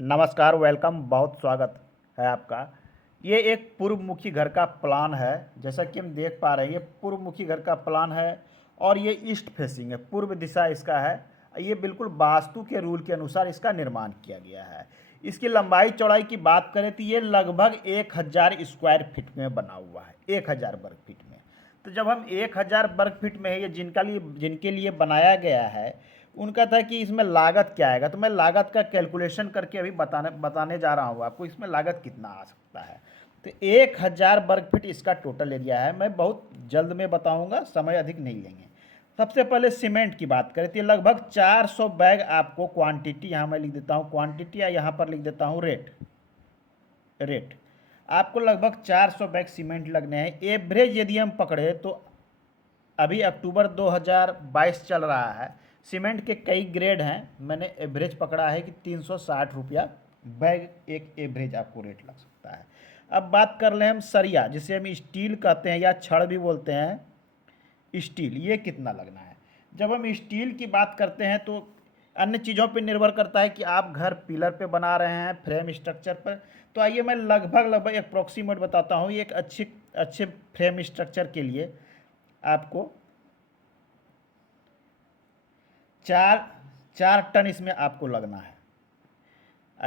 नमस्कार, वेलकम, बहुत स्वागत है आपका। ये एक पूर्वमुखी घर का प्लान है। जैसा कि हम देख पा रहे हैं, ये पूर्वमुखी घर का प्लान है और ये ईस्ट फेसिंग है, पूर्व दिशा इसका है। ये बिल्कुल वास्तु के रूल के अनुसार इसका निर्माण किया गया है। इसकी लंबाई चौड़ाई की बात करें तो ये लगभग 1000 स्क्वायर फीट में बना हुआ है, 1000 वर्ग फीट में। तो जब हम 1000 वर्ग फीट में है, ये जिनके लिए बनाया गया है, उनका था कि इसमें लागत क्या आएगा। तो मैं लागत का कैलकुलेशन करके अभी बताने जा रहा हूँ आपको, इसमें लागत कितना आ सकता है। तो 1000 वर्ग फीट इसका टोटल एरिया है। मैं बहुत जल्द में बताऊंगा, समय अधिक नहीं लेंगे। सबसे पहले सीमेंट की बात करें तो ये लगभग 400 बैग आपको क्वांटिटी, यहाँ मैं लिख देता हूँ क्वांटिटी, या यहाँ पर लिख देता हूँ रेट आपको लगभग 400 बैग सीमेंट लगने हैं। एवरेज यदि हम पकड़े तो अभी अक्टूबर 2022 चल रहा है। सीमेंट के कई ग्रेड हैं, मैंने एवरेज पकड़ा है कि 360 रुपया बैग एक एवरेज आपको रेट लग सकता है। अब बात कर लें हम सरिया, जिसे हम स्टील कहते हैं या छड़ भी बोलते हैं, स्टील, ये कितना लगना है। जब हम स्टील की बात करते हैं तो अन्य चीज़ों पर निर्भर करता है कि आप घर पिलर पे बना रहे हैं, फ्रेम स्ट्रक्चर पर। तो आइए मैं लगभग अप्रोक्सीमेट बताता हूँ। एक अच्छे फ्रेम स्ट्रक्चर के लिए आपको चार चार टन इसमें आपको लगना है।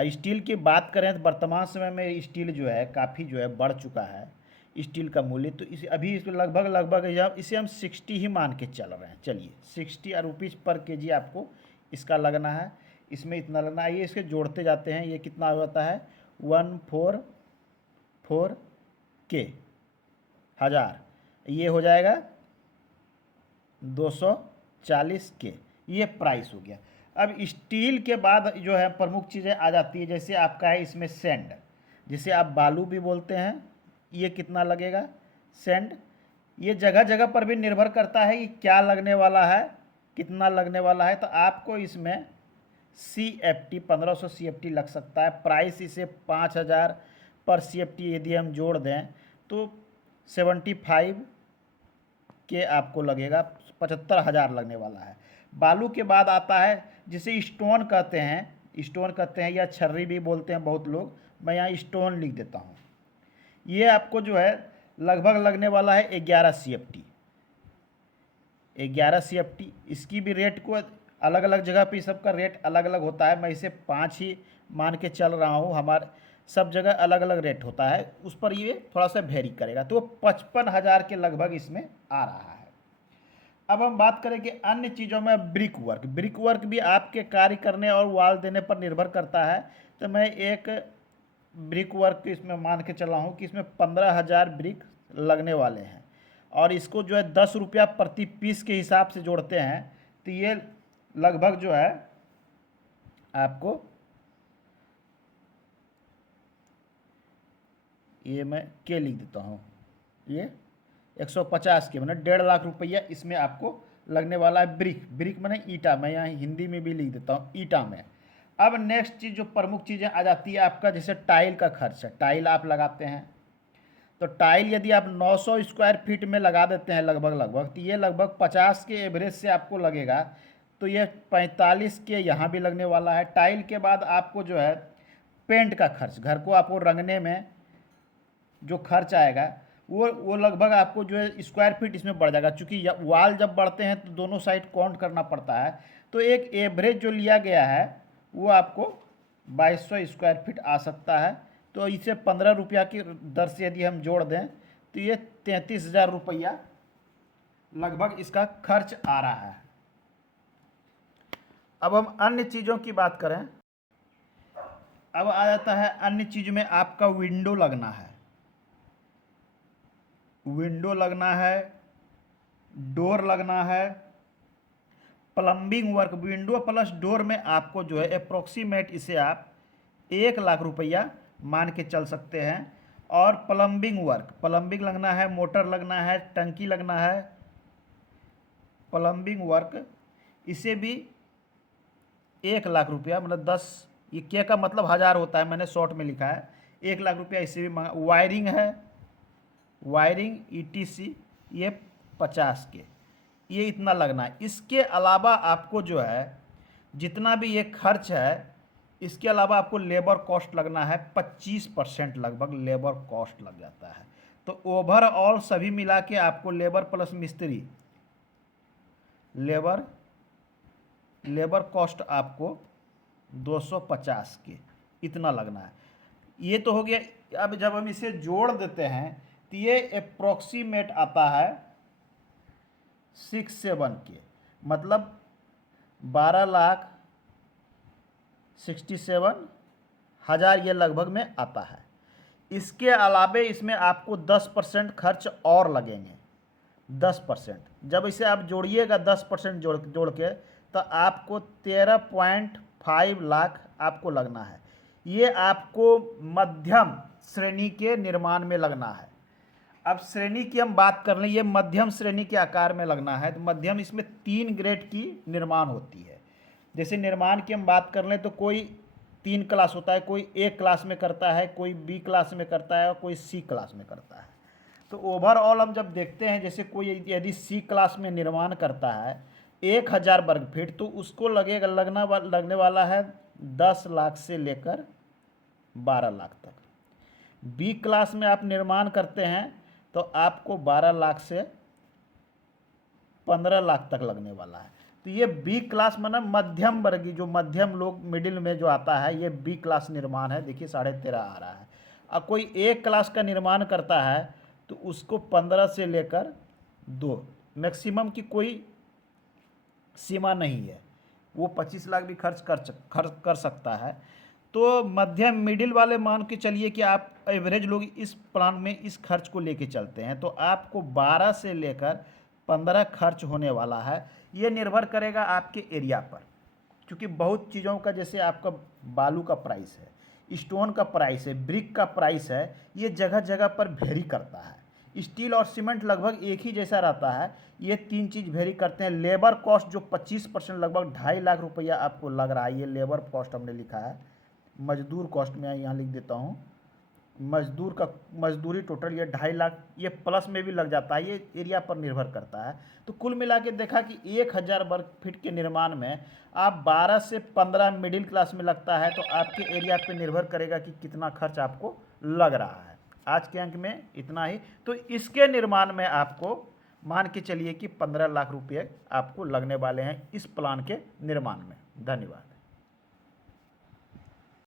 स्टील की बात करें तो वर्तमान समय में स्टील जो है काफ़ी जो है बढ़ चुका है स्टील का मूल्य। तो इस अभी इसमें लगभग इसे हम 60 ही मान के चल रहे हैं। चलिए 60 रुपीज़ पर केजी आपको इसका लगना है। इसमें इतना लगना है। ये इसके जोड़ते जाते हैं, ये कितना होता है 144 के हज़ार, ये हो जाएगा 240 के। ये प्राइस हो गया। अब स्टील के बाद जो है प्रमुख चीज़ें आ जाती है, जैसे आपका है इसमें सैंड, जिसे आप बालू भी बोलते हैं। ये कितना लगेगा सैंड। ये जगह जगह पर भी निर्भर करता है कि क्या लगने वाला है, कितना लगने वाला है। तो आपको इसमें CFT 1500 CFT लग सकता है। प्राइस इसे 5000 पर CFT यदि हम जोड़ दें तो 75 के आपको लगेगा, 75,000 लगने वाला है। बालू के बाद आता है जिसे स्टोन कहते हैं या छर्री भी बोलते हैं बहुत लोग। मैं यहाँ स्टोन लिख देता हूँ। ये आपको जो है लगभग लगने वाला है 11 CFT। 11 CFT इसकी भी रेट को अलग अलग जगह पे सबका रेट अलग अलग होता है। मैं इसे 5 ही मान के चल रहा हूँ। हमारे सब जगह अलग अलग रेट होता है, उस पर ये थोड़ा सा वेरी करेगा। तो 55,000 के लगभग इसमें आ रहा है। अब हम बात करें कि अन्य चीज़ों में ब्रिक वर्क भी आपके कार्य करने और वाल देने पर निर्भर करता है। तो मैं एक ब्रिक वर्क इसमें मान के चला हूँ कि इसमें 15,000 ब्रिक लगने वाले हैं। और इसको जो है 10 रुपया प्रति पीस के हिसाब से जोड़ते हैं तो ये लगभग जो है आपको, ये मैं के लिख देता हूँ, ये 150 के मैंने 1.5 लाख रुपया इसमें आपको लगने वाला है। ब्रिक मैंने ईटा, मैं यहाँ हिंदी में भी लिख देता हूँ ईटा में। अब नेक्स्ट चीज़ जो प्रमुख चीज़ें आ जाती है आपका, जैसे टाइल का खर्च है। टाइल आप लगाते हैं तो टाइल यदि आप 900 स्क्वायर फीट में लगा देते हैं लगभग तो ये लगभग 50 के एवरेज से आपको लगेगा। तो ये 45 के यहाँ भी लगने वाला है। टाइल के बाद आपको जो है पेंट का खर्च, घर को आपको रंगने में जो खर्च आएगा वो लगभग आपको जो है स्क्वायर फीट इसमें बढ़ जाएगा। चूँकि वाल जब बढ़ते हैं तो दोनों साइड काउंट करना पड़ता है। तो एक एवरेज जो लिया गया है वो आपको 2200 स्क्वायर फीट आ सकता है। तो इसे 15 रुपया की दर से यदि हम जोड़ दें तो ये 33,000 रुपया लगभग इसका खर्च आ रहा है। अब हम अन्य चीज़ों की बात करें। अब आ जाता है अन्य चीज़ में आपका विंडो लगना है, डोर लगना है, plumbing work. Window plus door में आपको जो है अप्रोक्सीमेट इसे आप 1 लाख रुपया मान के चल सकते हैं। और प्लम्बिंग लगना है, मोटर लगना है, टंकी लगना है। प्लम्बिंग वर्क इसे भी 1 लाख रुपया, मतलब 10, ये के का मतलब 1000 होता है, मैंने शॉर्ट में लिखा है। 1 लाख रुपया इसे भी मांगा। वायरिंग ETC ये 50 के, ये इतना लगना है। इसके अलावा आपको जो है जितना भी ये खर्च है इसके अलावा आपको लेबर कॉस्ट लगना है 25% लगभग लेबर कॉस्ट लग जाता है। तो ओवरऑल सभी मिला के आपको लेबर प्लस मिस्त्री लेबर कॉस्ट आपको 250 के इतना लगना है। ये तो हो गया। अब जब हम इसे जोड़ देते हैं तो ये अप्रोक्सीमेट आता है 67 के, मतलब 12,67,000 ये लगभग में आता है। इसके अलावे इसमें आपको 10% खर्च और लगेंगे, 10%। जब इसे आप जोड़िएगा 10% जोड़ के तो आपको 13.5 लाख आपको लगना है। ये आपको मध्यम श्रेणी के निर्माण में लगना है। अब श्रेणी की हम बात कर लें, ये मध्यम श्रेणी के आकार में लगना है। तो मध्यम, इसमें 3 ग्रेड की निर्माण होती है। जैसे निर्माण की हम बात कर लें तो कोई 3 क्लास होता है, कोई A क्लास में करता है, कोई B क्लास में करता है और कोई C क्लास में करता है। तो ओवरऑल हम जब देखते हैं, जैसे कोई यदि C क्लास में निर्माण करता है 1000 वर्ग फीट, तो उसको लगने वाला है 10 लाख से लेकर 12 लाख तक। B क्लास में आप निर्माण करते हैं तो आपको 12 लाख से 15 लाख तक लगने वाला है। तो ये B क्लास में ना मध्यम वर्गीय, जो मध्यम लोग मिडिल में जो आता है, ये B क्लास निर्माण है। देखिए 13.5 आ रहा है। अब कोई A क्लास का निर्माण करता है तो उसको 15 से लेकर 2, मैक्सिमम की कोई सीमा नहीं है, वो 25 लाख भी खर्च कर सकता है। तो मध्यम मिडिल वाले मान के चलिए कि आप एवरेज लोग इस प्लान में इस खर्च को लेके चलते हैं तो आपको 12 से लेकर 15 खर्च होने वाला है। ये निर्भर करेगा आपके एरिया पर, क्योंकि बहुत चीज़ों का, जैसे आपका बालू का प्राइस है, स्टोन का प्राइस है, ब्रिक का प्राइस है, ये जगह जगह पर वेरी करता है। स्टील और सीमेंट लगभग एक ही जैसा रहता है, ये 3 चीज़ वेरी करते हैं। लेबर कॉस्ट जो 25% लगभग 2.5 लाख रुपया आपको लग रहा है, ये लेबर कॉस्ट हमने लिखा है। मजदूर कॉस्ट में यहाँ लिख देता हूँ, मजदूरी टोटल ये 2.5 लाख, ये प्लस में भी लग जाता है, ये एरिया पर निर्भर करता है। तो कुल मिला के देखा कि 1000 वर्ग फीट के निर्माण में आप 12 से 15 मिडिल क्लास में लगता है, तो आपके एरिया पे निर्भर करेगा कि कितना खर्च आपको लग रहा है। आज के अंक में इतना ही। तो इसके निर्माण में आपको मान के चलिए कि 15 लाख रुपये आपको लगने वाले हैं इस प्लान के निर्माण में। धन्यवाद।